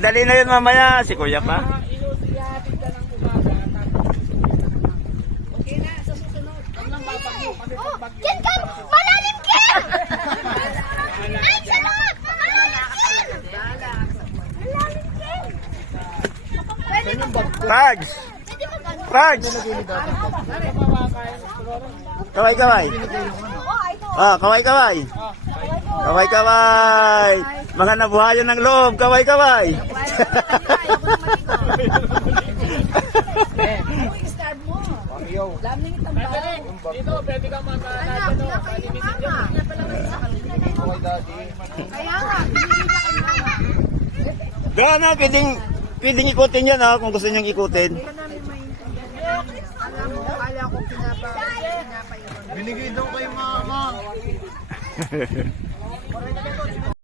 Madali na yun mamaya, si kuya pa. Ihatid ka ng umaga, tapos okay na, sa susunod. Huwag nang babagyo. Kami pagbagyo. Ken ka! Malalim, Ken! Ay, salot! Malalim, Ken! Malalim, Ken! Pwede ba? Prags! Pwede ba ganun? Prags! Kaway, kaway. Ah, kaway, kaway. Kaway, kaway. Mga nabuhayan ng loob, kaway, kaway. Dito, pwede ka magkakalat. Kaya nga, binigyan niya kayo mama. Gana, pwedeng ikutin yan ha, kung gusto niyang ikutin. Alam mo, kala ko pinapaiwan. Binigay daw kay mama.